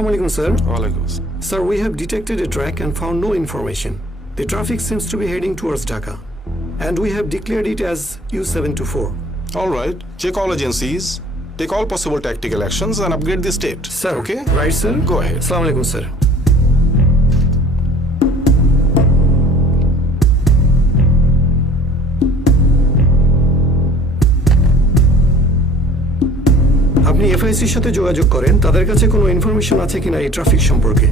Assalamu alaikum, sir. Walaikum. Sir, we have detected a track and found no information. The traffic seems to be heading towards Dhaka, and we have declared it as U724. All right. Check all agencies, take all possible tactical actions, and upgrade the state. Sir, Okay? Right, sir? Go ahead. Assalamu alaikum, sir. আপনি এফআইসির সাথে যোগাযোগ করেন, তাদের কাছে কোনো information আছে কিনা এই ট্রাফিক সম্পর্কে।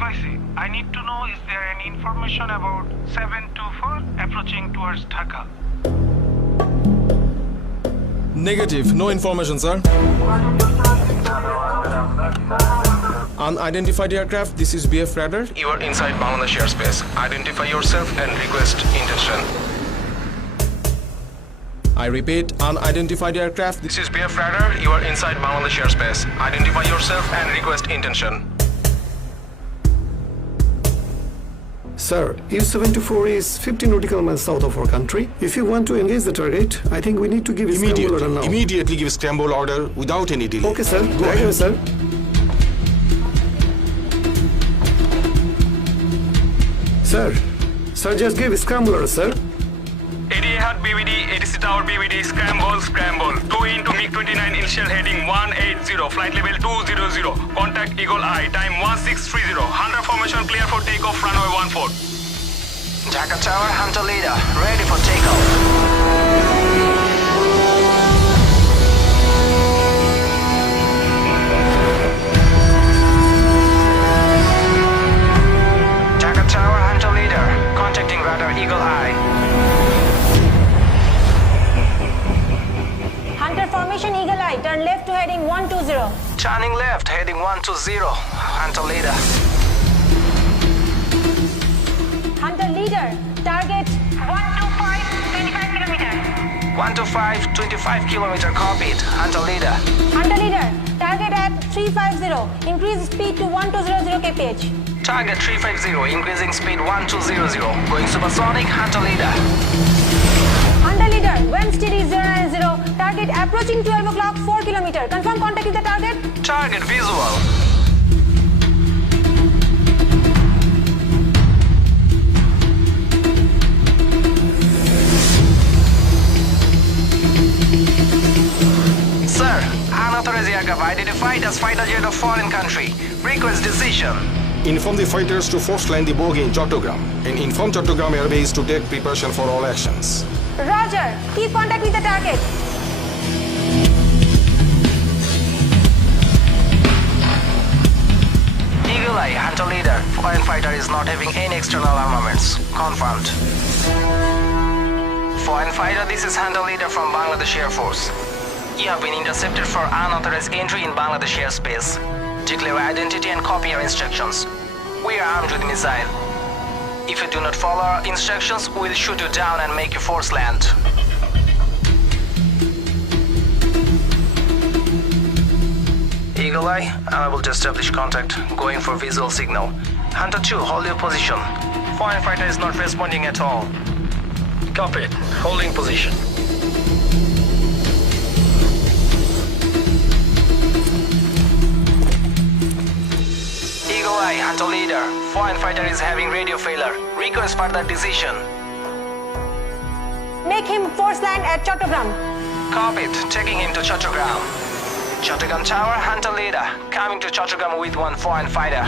FIC, I need to know, is there any information about 724 approaching towards Dhaka? Negative. No information, sir. Unidentified aircraft. This is BAF radar. You are inside Bangladesh airspace. Identify yourself and request intention. I repeat, unidentified aircraft. This is BAF radar. You are inside Bangladesh airspace. Identify yourself and request intention. Sir, U724 is 50 nautical miles south of our country. If you want to engage the target, I think we need to give a scramble order now. Immediately give scramble order without any delay. Okay, sir. Go Right ahead. away, sir. Sir, just give scramble order, sir. 88 Hut BBD, 86 Tower BBD, scramble. 2 into MiG-29, initial heading 180, flight level 200. Contact Eagle Eye, time 1630. Hunter formation clear for takeoff, runway 14. Dhaka Tower, Hunter Leader, ready for takeoff. Dhaka Tower, Hunter Leader, contacting radar Eagle Eye. Hunter formation Eagle Eye, turn left to heading 120. Turning left, heading 120. Hunter Leader. Hunter leader, target 125, 25 kilometer. 125, 25 kilometer copied. Hunter Leader. Hunter leader, target at 350, increase speed to 1200 kph. Target 350, increasing speed 1200. Going supersonic, Hunter Leader. Hunter leader, wind steady 090, target approaching 12 o'clock, 4 kilometer. Confirm contact with the target. Target visual. Sir, unauthorized aircraft identified as fighter jet of foreign country. Request decision. Inform the fighters to force land the bogey in Chattogram and inform Chattogram Air Base to take preparation for all actions. Roger, keep contact with the target. Eagle Eye, Hunter Leader. Foreign fighter is not having any external armaments. Confirmed. Foreign fighter, this is Hunter Leader from Bangladesh Air Force. You have been intercepted for unauthorized entry in Bangladesh airspace. Declare identity and copy our instructions. We are armed with missile. If you do not follow our instructions, we'll shoot you down and make you force land. Eagle Eye, unable to establish contact. Going for visual signal. Hunter 2, hold your position. Foreign fighter is not responding at all. Copy. Holding position. Eagle Eye, Hunter Leader. Foreign fighter is having radio failure. Request further decision. Make him force land at Chattogram. Copied. Taking him to Chattogram. Chattogram Tower, Hunter Leader. Coming to Chattogram with one foreign fighter.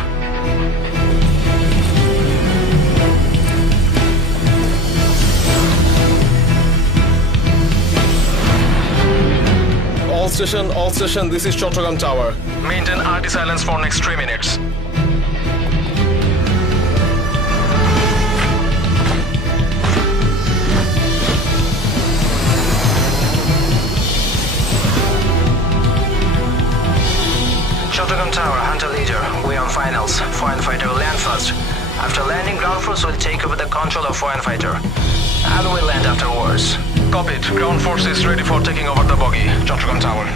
All station, this is Chattogram Tower. Maintain RT silence for next 3 minutes. Chattogram Tower, Hunter Leader. We're on finals. Foreign fighter will land first. After landing, ground force will take over the control of foreign fighter. And we'll land afterwards. Copied. Ground force is ready for taking over the bogey. Chattogram Tower.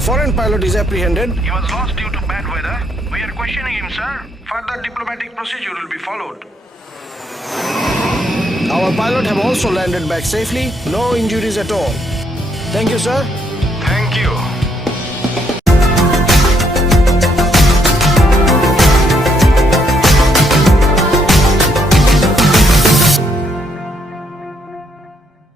The foreign pilot is apprehended. He was lost due to bad weather. We are questioning him, sir. Further diplomatic procedure will be followed. Our pilot have also landed back safely. No injuries at all. Thank you, sir. Thank you.